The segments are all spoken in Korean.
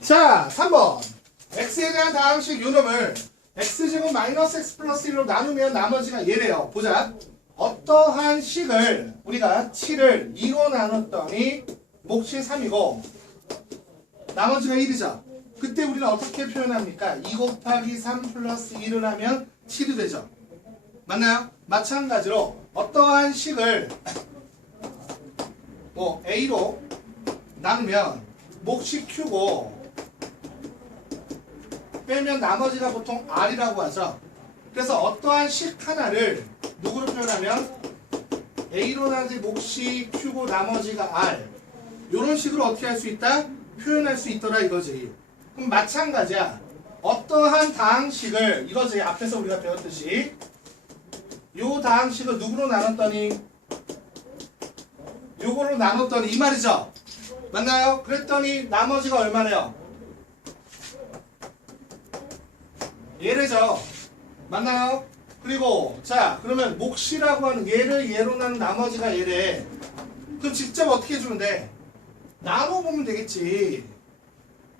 자, 3번. x에 대한 다항식 요놈을 x제곱 마이너스 x 플러스 1로 나누면 나머지가 얘래요. 보자. 어떠한 식을 우리가 7을 2로 나눴더니 몫이 3이고 나머지가 1이죠. 그때 우리는 어떻게 표현합니까? 2 곱하기 3 플러스 1을 하면 7이 되죠. 맞나요? 마찬가지로 어떠한 식을 뭐 A로 나누면 몫이 Q고 빼면 나머지가 보통 R이라고 하죠. 그래서 어떠한 식 하나를 누구로 표현하면 A로 나누지 몫이 Q고 나머지가 R 이런 식으로 어떻게 할 수 있다? 표현할 수 있더라 이거지. 그럼 마찬가지야. 어떠한 다항식을 이거지 앞에서 우리가 배웠듯이 요 다항식을 누구로 나눴더니 요걸로 나눴더니 이 말이죠. 맞나요? 그랬더니 나머지가 얼마래요? 얘래죠. 맞나요? 그리고 자 그러면 몫이라고 하는 얘를 얘로 나눈 나머지가 얘래. 그럼 직접 어떻게 돼? 나눠보면 되겠지.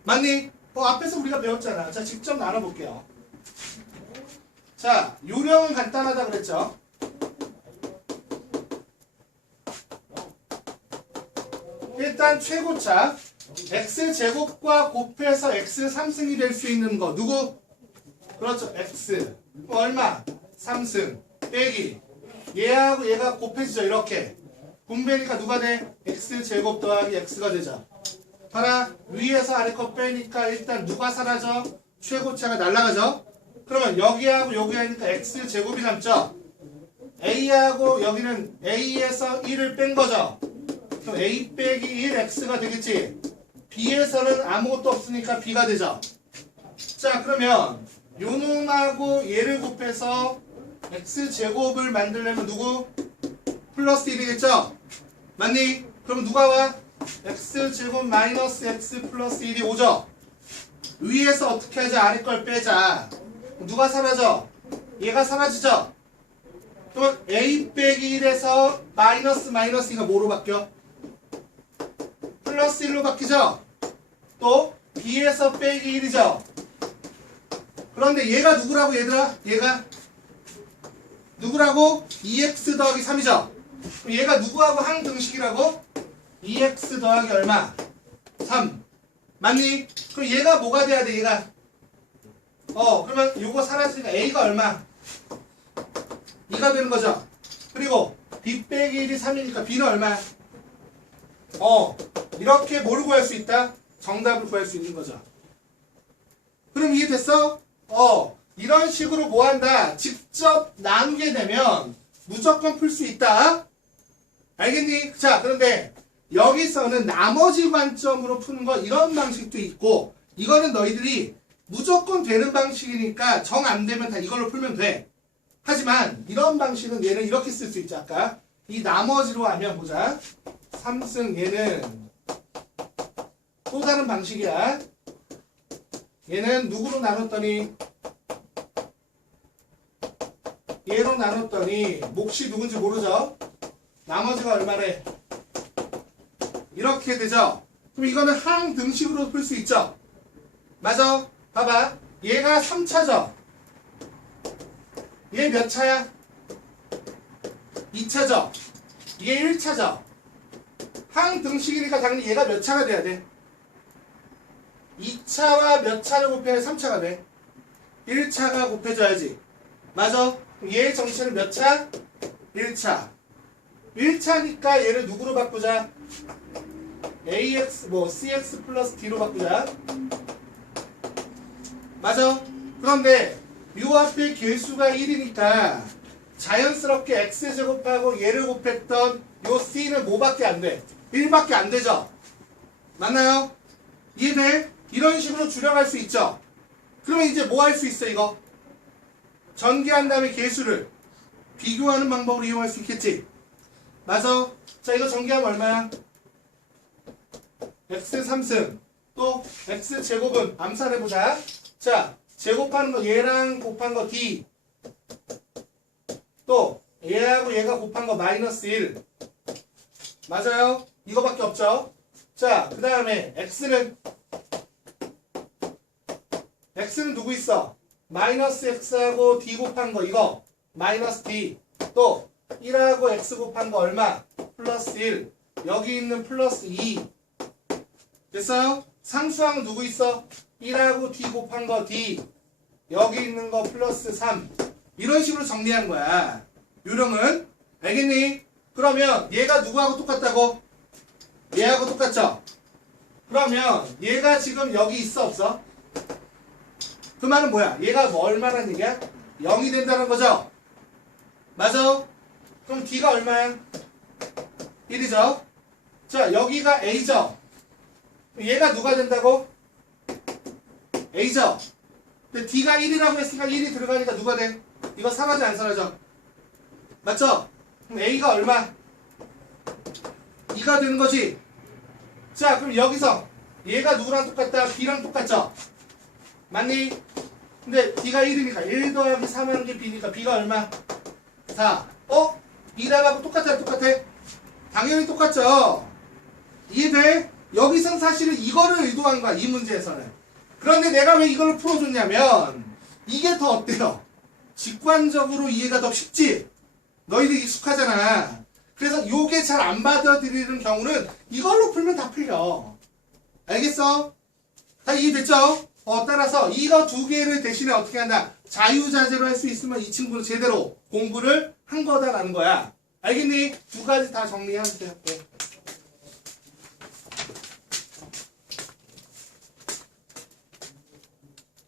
맞니? 어 앞에서 우리가 배웠잖아. 자 직접 나눠볼게요. 자 요령은 간단하다 그랬죠. 일단 최고차 x 제곱과 곱해서 x 3승이 될 수 있는 거 누구? 그렇죠. X. 얼마? 3승. 빼기. 얘하고 얘가 곱해지죠. 이렇게. 분배니까 누가 돼? x 제곱 더하기 x가 되죠. 봐라. 위에서 아래 거 빼니까 일단 누가 사라져? 최고차가 날라가죠. 그러면 여기하고 여기 하니까 x 제곱이 남죠. A하고 여기는 a에서 1을 뺀 거죠. 그럼 a 빼기 1 x가 되겠지. B에서는 아무것도 없으니까 b가 되죠. 자 그러면 요놈하고 얘를 곱해서 x 제곱을 만들려면 누구? 플러스 1이겠죠? 맞니? 그럼 누가 와? x 제곱 마이너스 x 플러스 1이 오죠? 위에서 어떻게 하자? 아래 걸 빼자. 누가 사라져? 얘가 사라지죠? 그러면 a 빼기 1에서 마이너스 마이너스 이가 뭐로 바뀌어? 플러스 1로 바뀌죠? 또 b에서 빼기 1이죠? 그런데 얘가 누구라고 얘들아? 얘가 누구라고? 2x 더하기 3이죠? 그럼 얘가 누구하고 항등식이라고? 2x 더하기 얼마? 3 맞니? 그럼 얘가 뭐가 돼야 돼 얘가? 어 그러면 요거 사라지니까 a가 얼마? 2가 되는 거죠? 그리고 b 빼기 1이 3이니까 b는 얼마야? 어 이렇게 뭘 구할 수 있다? 정답을 구할 수 있는 거죠 그럼 이해됐어? 어, 이런 식으로 뭐 한다? 직접 나누게 되면 무조건 풀 수 있다. 알겠니? 자, 그런데 여기서는 나머지 관점으로 푸는 거 이런 방식도 있고, 이거는 너희들이 무조건 되는 방식이니까 정 안 되면 다 이걸로 풀면 돼. 하지만 이런 방식은 얘는 이렇게 쓸 수 있지, 아까. 이 나머지로 하면 보자. 3승 얘는 또 다른 방식이야. 얘는 누구로 나눴더니 얘로 나눴더니 몫이 누군지 모르죠? 나머지가 얼마래? 이렇게 되죠? 그럼 이거는 항등식으로 풀 수 있죠? 맞아? 봐봐 얘가 3차죠? 얘 몇 차야? 2차죠? 얘 1차죠? 항등식이니까 당연히 얘가 몇 차가 돼야 돼? 2차와 몇 차를 곱해야 3차가 돼? 1차가 곱해져야지. 맞아? 얘의 정체는 몇 차? 1차. 1차니까 얘를 누구로 바꾸자? ax 뭐 cx 플러스 d로 바꾸자. 맞아? 그런데 요 앞에 개수가 1이니까 자연스럽게 x 제곱하고 얘를 곱했던 요 c는 뭐밖에 안 돼? 1밖에 안 되죠? 맞나요? 이해돼? 이런 식으로 줄여갈 수 있죠? 그러면 이제 뭐 할 수 있어 이거? 전개한 다음에 개수를 비교하는 방법으로 이용할 수 있겠지? 맞아? 자 이거 전개하면 얼마야? x 3승 또 x 제곱은 암산해보자 자 제곱하는 거 얘랑 곱한 거 d 또 얘하고 얘가 곱한 거 마이너스 1 맞아요? 이거밖에 없죠? 자 그 다음에 x는 x는 누구 있어? 마이너스 x하고 d 곱한 거 이거 마이너스 d 또 1하고 x 곱한 거 얼마? 플러스 1 여기 있는 플러스 2 됐어요? 상수항 누구 있어? 1하고 d 곱한 거 d 여기 있는 거 플러스 3 이런 식으로 정리한 거야 요령은 알겠니? 그러면 얘가 누구하고 똑같다고? 얘하고 똑같죠? 그러면 얘가 지금 여기 있어 없어? 그 말은 뭐야? 얘가 뭐 얼마란 얘기야? 0이 된다는 거죠? 맞아? 그럼 D가 얼마야? 1이죠? 자 여기가 A죠? 얘가 누가 된다고? A죠? 근데 D가 1이라고 했으니까 1이 들어가니까 누가 돼? 이거 사라져 안 사라져? 맞죠? 그럼 A가 얼마? 2가 되는 거지? 자 그럼 여기서 얘가 누구랑 똑같다? B랑 똑같죠? 맞니? 근데 B가 1이니까 1 더하기 3 하는 게 B니까 B가 얼마? 4 어? 2라고 똑같아 똑같아? 당연히 똑같죠 이해돼? 여기선 사실은 이거를 의도한 거야 이 문제에서는 그런데 내가 왜 이걸로 풀어줬냐면 이게 더 어때요? 직관적으로 이해가 더 쉽지? 너희들 익숙하잖아 그래서 요게 잘 안 받아들이는 경우는 이걸로 풀면 다 풀려 알겠어? 다 이해됐죠? 어, 따라서 이거 두 개를 대신에 어떻게 한다? 자유자재로 할 수 있으면 이 친구는 제대로 공부를 한 거다라는 거야. 알겠니? 두 가지 다 정리하면 돼. 네.